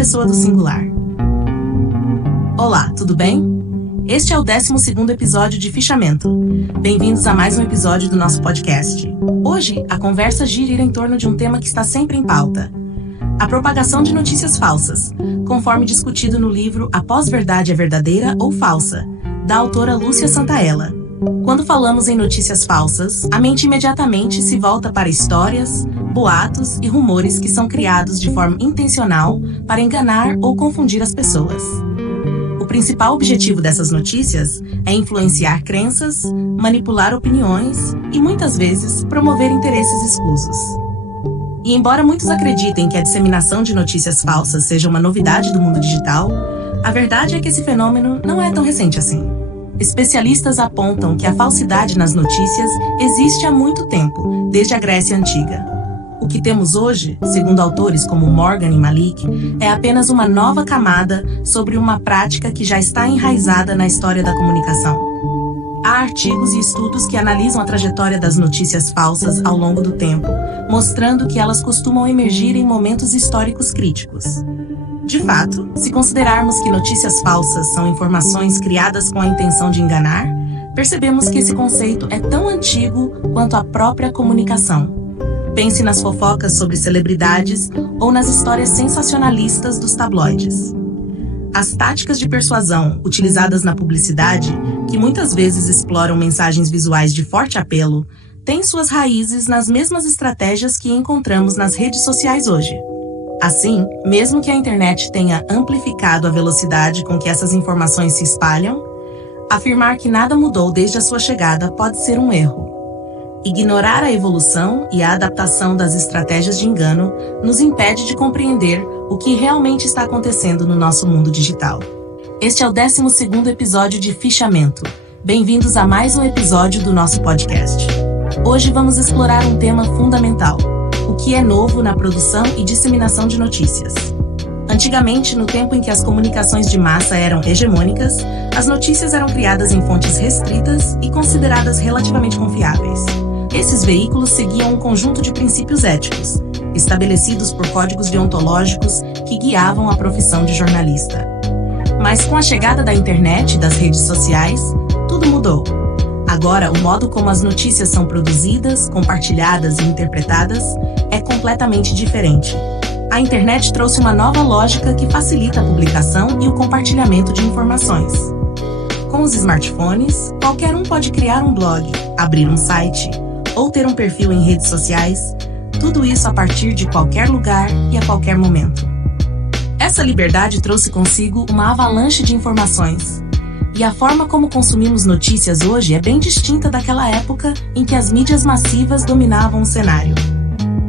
pessoa do singular. Olá, tudo bem? Este é o 12º episódio de Fichamento. Bem-vindos a mais um episódio do nosso podcast. Hoje, a conversa gira em torno de um tema que está sempre em pauta: a propagação de notícias falsas, conforme discutido no livro A Pós-Verdade é Verdadeira ou Falsa, da autora Lúcia Santaella. Quando falamos em notícias falsas, a mente imediatamente se volta para histórias, boatos e rumores que são criados de forma intencional para enganar ou confundir as pessoas. O principal objetivo dessas notícias é influenciar crenças, manipular opiniões e, muitas vezes, promover interesses escusos. E embora muitos acreditem que a disseminação de notícias falsas seja uma novidade do mundo digital, a verdade é que esse fenômeno não é tão recente assim. Especialistas apontam que a falsidade nas notícias existe há muito tempo, desde a Grécia Antiga. O que temos hoje, segundo autores como Morgan e Malik, é apenas uma nova camada sobre uma prática que já está enraizada na história da comunicação. Há artigos e estudos que analisam a trajetória das notícias falsas ao longo do tempo, mostrando que elas costumam emergir em momentos históricos críticos. De fato, se considerarmos que notícias falsas são informações criadas com a intenção de enganar, percebemos que esse conceito é tão antigo quanto a própria comunicação. Pense nas fofocas sobre celebridades ou nas histórias sensacionalistas dos tabloides. As táticas de persuasão utilizadas na publicidade, que muitas vezes exploram mensagens visuais de forte apelo, têm suas raízes nas mesmas estratégias que encontramos nas redes sociais hoje. Assim, mesmo que a internet tenha amplificado a velocidade com que essas informações se espalham, afirmar que nada mudou desde a sua chegada pode ser um erro. Ignorar a evolução e a adaptação das estratégias de engano nos impede de compreender o que realmente está acontecendo no nosso mundo digital. Este é o 12º episódio de Fichamento. Bem-vindos a mais um episódio do nosso podcast. Hoje vamos explorar um tema fundamental: o que é novo na produção e disseminação de notícias. Antigamente, no tempo em que as comunicações de massa eram hegemônicas, as notícias eram criadas em fontes restritas e consideradas relativamente confiáveis. Esses veículos seguiam um conjunto de princípios éticos, estabelecidos por códigos deontológicos que guiavam a profissão de jornalista. Mas com a chegada da internet e das redes sociais, tudo mudou. Agora, o modo como as notícias são produzidas, compartilhadas e interpretadas é completamente diferente. A internet trouxe uma nova lógica que facilita a publicação e o compartilhamento de informações. Com os smartphones, qualquer um pode criar um blog, abrir um site ou ter um perfil em redes sociais, tudo isso a partir de qualquer lugar e a qualquer momento. Essa liberdade trouxe consigo uma avalanche de informações. E a forma como consumimos notícias hoje é bem distinta daquela época em que as mídias massivas dominavam o cenário.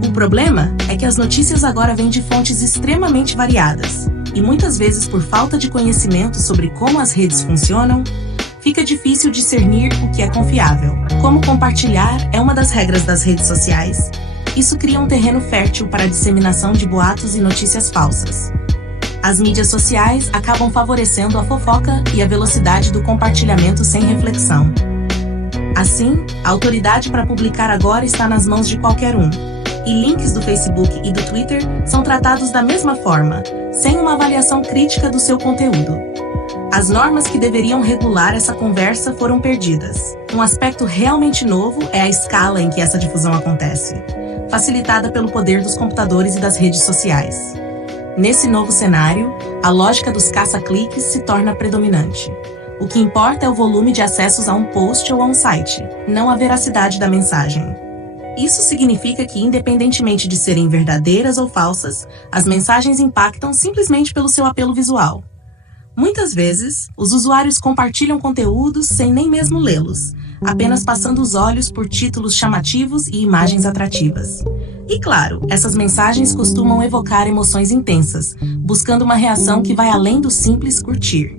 O problema é que as notícias agora vêm de fontes extremamente variadas, e muitas vezes por falta de conhecimento sobre como as redes funcionam, fica difícil discernir o que é confiável. Como compartilhar é uma das regras das redes sociais, isso cria um terreno fértil para a disseminação de boatos e notícias falsas. As mídias sociais acabam favorecendo a fofoca e a velocidade do compartilhamento sem reflexão. Assim, a autoridade para publicar agora está nas mãos de qualquer um, e links do Facebook e do Twitter são tratados da mesma forma, sem uma avaliação crítica do seu conteúdo. As normas que deveriam regular essa conversa foram perdidas. Um aspecto realmente novo é a escala em que essa difusão acontece, facilitada pelo poder dos computadores e das redes sociais. Nesse novo cenário, a lógica dos caça-cliques se torna predominante. O que importa é o volume de acessos a um post ou a um site, não a veracidade da mensagem. Isso significa que, independentemente de serem verdadeiras ou falsas, as mensagens impactam simplesmente pelo seu apelo visual. Muitas vezes, os usuários compartilham conteúdos sem nem mesmo lê-los, apenas passando os olhos por títulos chamativos e imagens atrativas. E claro, essas mensagens costumam evocar emoções intensas, buscando uma reação que vai além do simples curtir.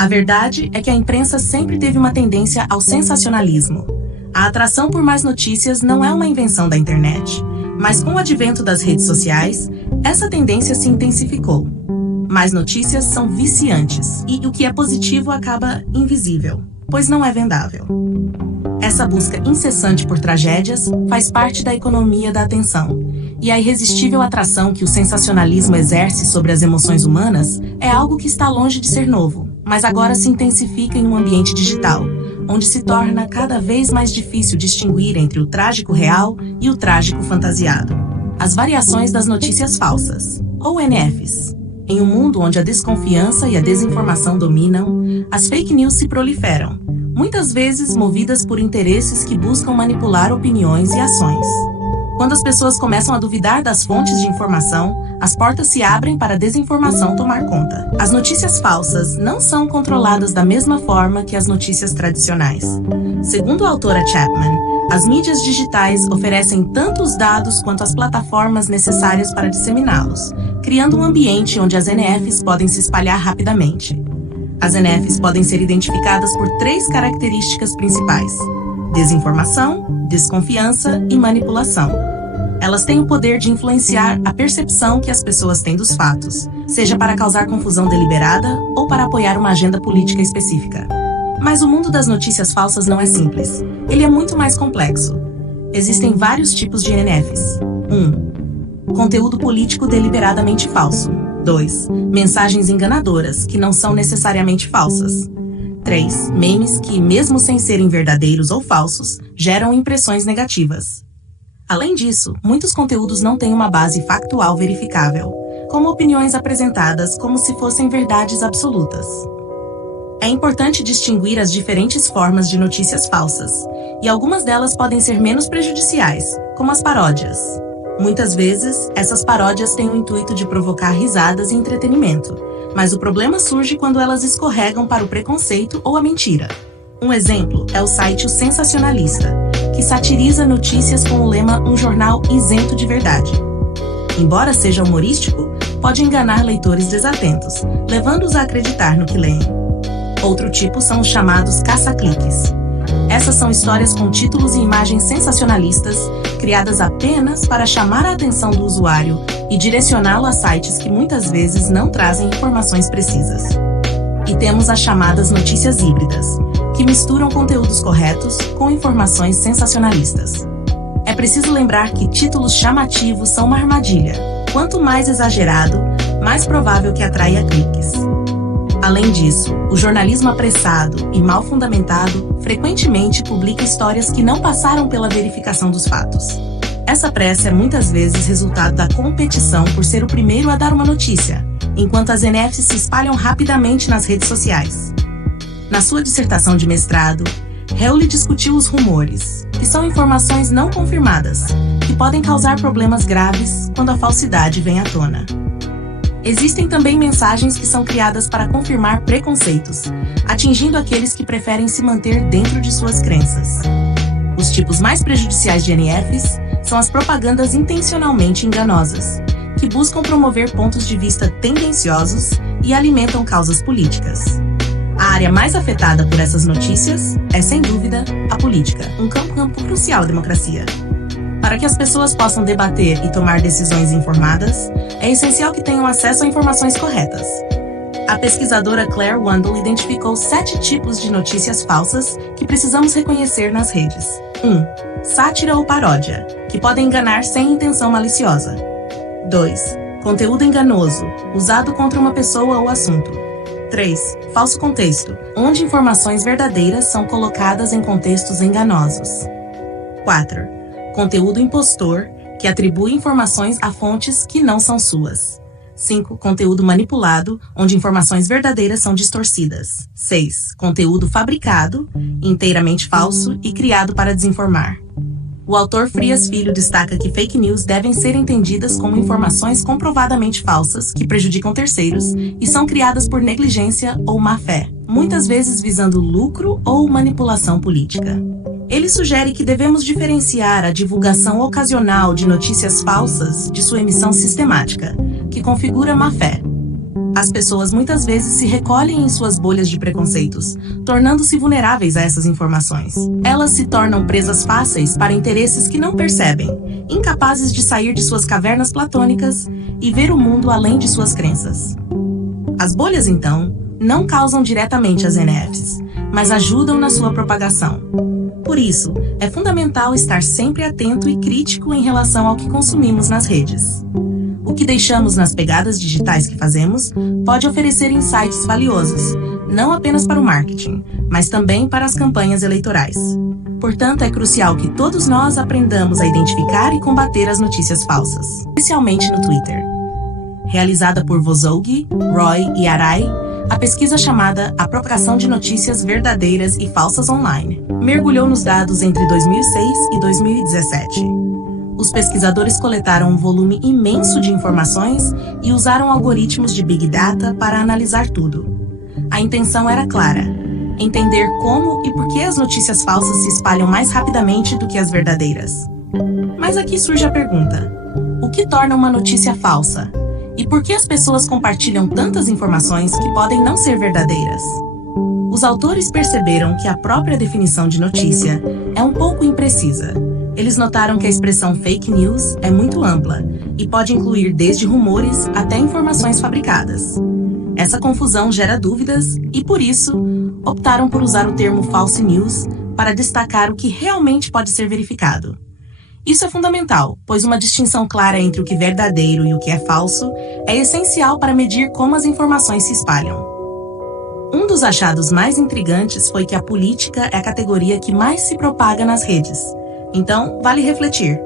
A verdade é que a imprensa sempre teve uma tendência ao sensacionalismo. A atração por mais notícias não é uma invenção da internet, mas com o advento das redes sociais, essa tendência se intensificou. Mais notícias são viciantes e o que é positivo acaba invisível. pois não é vendável. Essa busca incessante por tragédias faz parte da economia da atenção, e a irresistível atração que o sensacionalismo exerce sobre as emoções humanas é algo que está longe de ser novo, mas agora se intensifica em um ambiente digital, onde se torna cada vez mais difícil distinguir entre o trágico real e o trágico fantasiado. As variações das notícias falsas, ou NFs. Em um mundo onde a desconfiança e a desinformação dominam, as fake news se proliferam, muitas vezes movidas por interesses que buscam manipular opiniões e ações. Quando as pessoas começam a duvidar das fontes de informação, as portas se abrem para a desinformação tomar conta. As notícias falsas não são controladas da mesma forma que as notícias tradicionais. Segundo a autora Chapman, as mídias digitais oferecem tanto os dados quanto as plataformas necessárias para disseminá-los, criando um ambiente onde as NFs podem se espalhar rapidamente. As NFs podem ser identificadas por 3 características principais: desinformação, desconfiança e manipulação. Elas têm o poder de influenciar a percepção que as pessoas têm dos fatos, seja para causar confusão deliberada ou para apoiar uma agenda política específica. Mas o mundo das notícias falsas não é simples. Ele é muito mais complexo. Existem vários tipos de NFs. 1. Conteúdo político deliberadamente falso. 2. Mensagens enganadoras, que não são necessariamente falsas. 3. Memes que, mesmo sem serem verdadeiros ou falsos, geram impressões negativas. Além disso, muitos conteúdos não têm uma base factual verificável, como opiniões apresentadas como se fossem verdades absolutas. É importante distinguir as diferentes formas de notícias falsas, e algumas delas podem ser menos prejudiciais, como as paródias. Muitas vezes, essas paródias têm o intuito de provocar risadas e entretenimento, mas o problema surge quando elas escorregam para o preconceito ou a mentira. Um exemplo é o site O Sensacionalista, que satiriza notícias com o lema "um jornal isento de verdade". Embora seja humorístico, pode enganar leitores desatentos, levando-os a acreditar no que leem. Outro tipo são os chamados caça-cliques. Essas são histórias com títulos e imagens sensacionalistas, criadas apenas para chamar a atenção do usuário e direcioná-lo a sites que muitas vezes não trazem informações precisas. E temos as chamadas notícias híbridas, que misturam conteúdos corretos com informações sensacionalistas. É preciso lembrar que títulos chamativos são uma armadilha. Quanto mais exagerado, mais provável que atraia cliques. Além disso, o jornalismo apressado e mal fundamentado frequentemente publica histórias que não passaram pela verificação dos fatos. Essa pressa é muitas vezes resultado da competição por ser o primeiro a dar uma notícia, enquanto as NFs se espalham rapidamente nas redes sociais. Na sua dissertação de mestrado, Hewley discutiu os rumores, que são informações não confirmadas, que podem causar problemas graves quando a falsidade vem à tona. Existem também mensagens que são criadas para confirmar preconceitos, atingindo aqueles que preferem se manter dentro de suas crenças. Os tipos mais prejudiciais de NFs são as propagandas intencionalmente enganosas, que buscam promover pontos de vista tendenciosos e alimentam causas políticas. A área mais afetada por essas notícias é, sem dúvida, a política, um campo crucial da democracia. Para que as pessoas possam debater e tomar decisões informadas, é essencial que tenham acesso a informações corretas. A pesquisadora Claire Wandel identificou 7 tipos de notícias falsas que precisamos reconhecer nas redes. 1. Sátira ou paródia, que podem enganar sem intenção maliciosa. 2. Conteúdo enganoso, usado contra uma pessoa ou assunto. 3. Falso contexto, onde informações verdadeiras são colocadas em contextos enganosos. 4. Conteúdo impostor, que atribui informações a fontes que não são suas. 5. Conteúdo manipulado, onde informações verdadeiras são distorcidas. 6. Conteúdo fabricado, inteiramente falso e criado para desinformar. O autor Frias Filho destaca que fake news devem ser entendidas como informações comprovadamente falsas que prejudicam terceiros e são criadas por negligência ou má-fé, muitas vezes visando lucro ou manipulação política. Ele sugere que devemos diferenciar a divulgação ocasional de notícias falsas de sua emissão sistemática, que configura má-fé. As pessoas muitas vezes se recolhem em suas bolhas de preconceitos, tornando-se vulneráveis a essas informações. Elas se tornam presas fáceis para interesses que não percebem, incapazes de sair de suas cavernas platônicas e ver o mundo além de suas crenças. As bolhas, então, não causam diretamente as NFs, mas ajudam na sua propagação. Por isso, é fundamental estar sempre atento e crítico em relação ao que consumimos nas redes. O que deixamos nas pegadas digitais que fazemos pode oferecer insights valiosos, não apenas para o marketing, mas também para as campanhas eleitorais. Portanto, é crucial que todos nós aprendamos a identificar e combater as notícias falsas, especialmente no Twitter. Realizada por Vozog, Roy e Arai, a pesquisa chamada A Propagação de Notícias Verdadeiras e Falsas Online mergulhou nos dados entre 2006 e 2017. Os pesquisadores coletaram um volume imenso de informações e usaram algoritmos de Big Data para analisar tudo. A intenção era clara: entender como e por que as notícias falsas se espalham mais rapidamente do que as verdadeiras. Mas aqui surge a pergunta: o que torna uma notícia falsa? E por que as pessoas compartilham tantas informações que podem não ser verdadeiras? Os autores perceberam que a própria definição de notícia é um pouco imprecisa. Eles notaram que a expressão fake news é muito ampla e pode incluir desde rumores até informações fabricadas. Essa confusão gera dúvidas e, por isso, optaram por usar o termo false news para destacar o que realmente pode ser verificado. Isso é fundamental, pois uma distinção clara entre o que é verdadeiro e o que é falso é essencial para medir como as informações se espalham. Um dos achados mais intrigantes foi que a política é a categoria que mais se propaga nas redes. Então, vale refletir.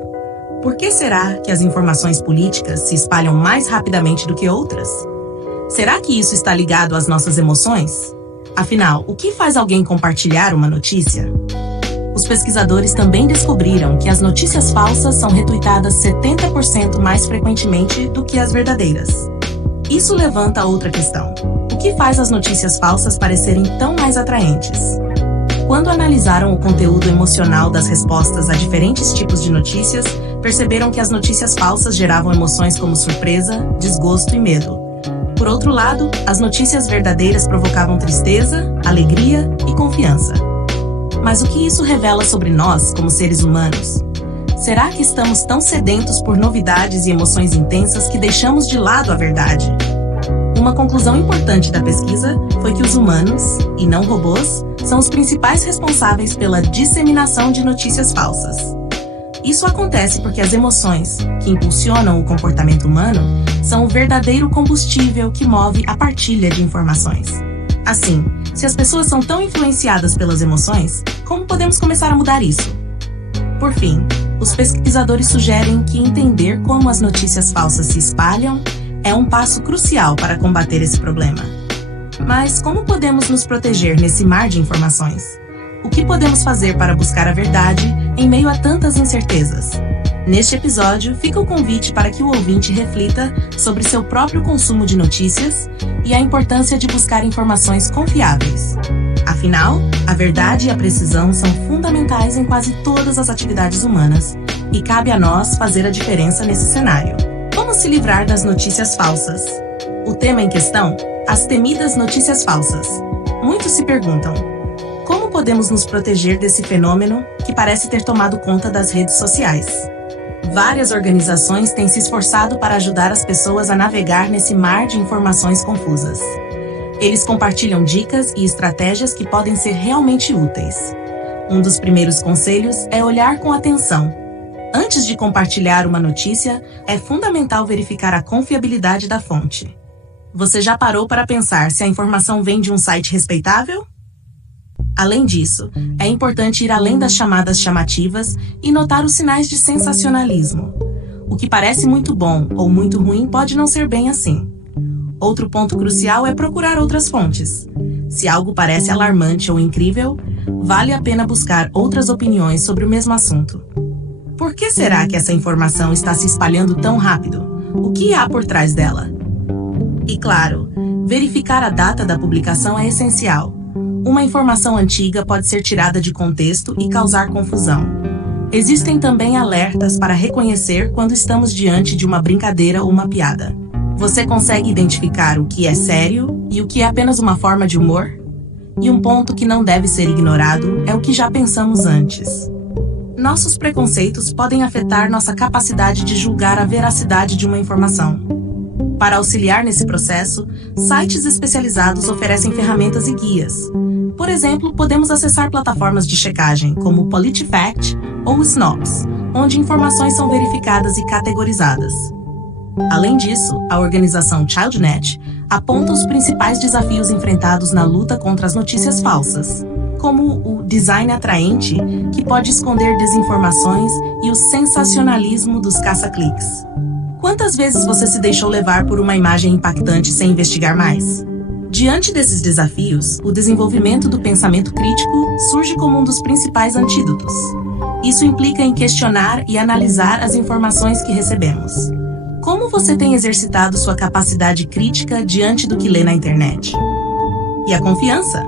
Por que será que as informações políticas se espalham mais rapidamente do que outras? Será que isso está ligado às nossas emoções? Afinal, o que faz alguém compartilhar uma notícia? Os pesquisadores também descobriram que as notícias falsas são retuitadas 70% mais frequentemente do que as verdadeiras. Isso levanta outra questão: o que faz as notícias falsas parecerem tão mais atraentes? Quando analisaram o conteúdo emocional das respostas a diferentes tipos de notícias, perceberam que as notícias falsas geravam emoções como surpresa, desgosto e medo. Por outro lado, as notícias verdadeiras provocavam tristeza, alegria e confiança. Mas o que isso revela sobre nós, como seres humanos? Será que estamos tão sedentos por novidades e emoções intensas que deixamos de lado a verdade? Uma conclusão importante da pesquisa foi que os humanos, e não robôs, são os principais responsáveis pela disseminação de notícias falsas. Isso acontece porque as emoções, que impulsionam o comportamento humano, são o verdadeiro combustível que move a partilha de informações. Assim, se as pessoas são tão influenciadas pelas emoções, como podemos começar a mudar isso? Por fim, os pesquisadores sugerem que entender como as notícias falsas se espalham é um passo crucial para combater esse problema. Mas como podemos nos proteger nesse mar de informações? O que podemos fazer para buscar a verdade em meio a tantas incertezas? Neste episódio, fica o convite para que o ouvinte reflita sobre seu próprio consumo de notícias e a importância de buscar informações confiáveis. Afinal, a verdade e a precisão são fundamentais em quase todas as atividades humanas, e cabe a nós fazer a diferença nesse cenário. Como se livrar das notícias falsas? O tema em questão: as temidas notícias falsas. Muitos se perguntam: como podemos nos proteger desse fenômeno que parece ter tomado conta das redes sociais? Várias organizações têm se esforçado para ajudar as pessoas a navegar nesse mar de informações confusas. Eles compartilham dicas e estratégias que podem ser realmente úteis. Um dos primeiros conselhos é olhar com atenção. Antes de compartilhar uma notícia, é fundamental verificar a confiabilidade da fonte. Você já parou para pensar se a informação vem de um site respeitável? Além disso, é importante ir além das chamadas chamativas e notar os sinais de sensacionalismo. O que parece muito bom ou muito ruim pode não ser bem assim. Outro ponto crucial é procurar outras fontes. Se algo parece alarmante ou incrível, vale a pena buscar outras opiniões sobre o mesmo assunto. Por que será que essa informação está se espalhando tão rápido? O que há por trás dela? E claro, verificar a data da publicação é essencial. Uma informação antiga pode ser tirada de contexto e causar confusão. Existem também alertas para reconhecer quando estamos diante de uma brincadeira ou uma piada. Você consegue identificar o que é sério e o que é apenas uma forma de humor? E um ponto que não deve ser ignorado é o que já pensamos antes. Nossos preconceitos podem afetar nossa capacidade de julgar a veracidade de uma informação. Para auxiliar nesse processo, sites especializados oferecem ferramentas e guias. Por exemplo, podemos acessar plataformas de checagem como PolitiFact ou Snopes, onde informações são verificadas e categorizadas. Além disso, a organização ChildNet aponta os principais desafios enfrentados na luta contra as notícias falsas, como o design atraente, que pode esconder desinformações, e o sensacionalismo dos caça-cliques. Quantas vezes você se deixou levar por uma imagem impactante sem investigar mais? Diante desses desafios, o desenvolvimento do pensamento crítico surge como um dos principais antídotos. Isso implica em questionar e analisar as informações que recebemos. Como você tem exercitado sua capacidade crítica diante do que lê na internet? E a confiança?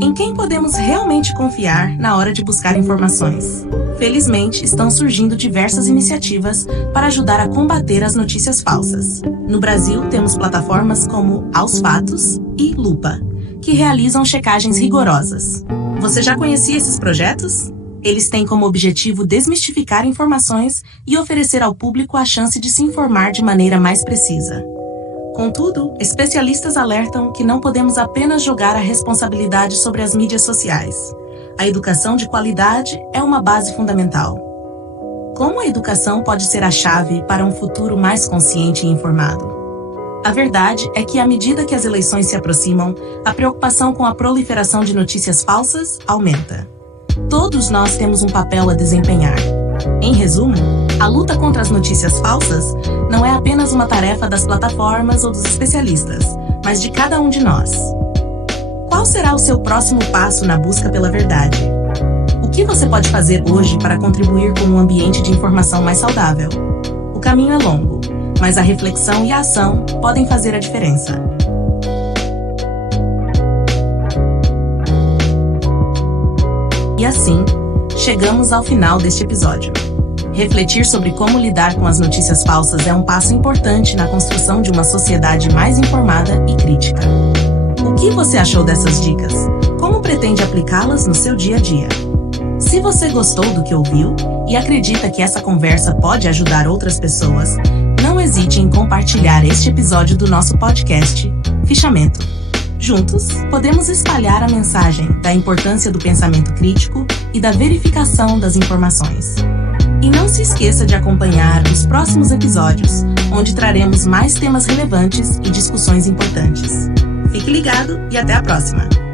Em quem podemos realmente confiar na hora de buscar informações? Felizmente, estão surgindo diversas iniciativas para ajudar a combater as notícias falsas. No Brasil, temos plataformas como Aos Fatos e Lupa, que realizam checagens rigorosas. Você já conhecia esses projetos? Eles têm como objetivo desmistificar informações e oferecer ao público a chance de se informar de maneira mais precisa. Contudo, especialistas alertam que não podemos apenas jogar a responsabilidade sobre as mídias sociais. A educação de qualidade é uma base fundamental. Como a educação pode ser a chave para um futuro mais consciente e informado? A verdade é que, à medida que as eleições se aproximam, a preocupação com a proliferação de notícias falsas aumenta. Todos nós temos um papel a desempenhar. Em resumo, a luta contra as notícias falsas não é apenas uma tarefa das plataformas ou dos especialistas, mas de cada um de nós. Qual será o seu próximo passo na busca pela verdade? O que você pode fazer hoje para contribuir com um ambiente de informação mais saudável? O caminho é longo, mas a reflexão e a ação podem fazer a diferença. E assim, chegamos ao final deste episódio. Refletir sobre como lidar com as notícias falsas é um passo importante na construção de uma sociedade mais informada e crítica. O que você achou dessas dicas? Como pretende aplicá-las no seu dia a dia? Se você gostou do que ouviu e acredita que essa conversa pode ajudar outras pessoas, não hesite em compartilhar este episódio do nosso podcast Fichamento. Juntos, podemos espalhar a mensagem da importância do pensamento crítico e da verificação das informações. E não se esqueça de acompanhar os próximos episódios, onde traremos mais temas relevantes e discussões importantes. Fique ligado e até a próxima!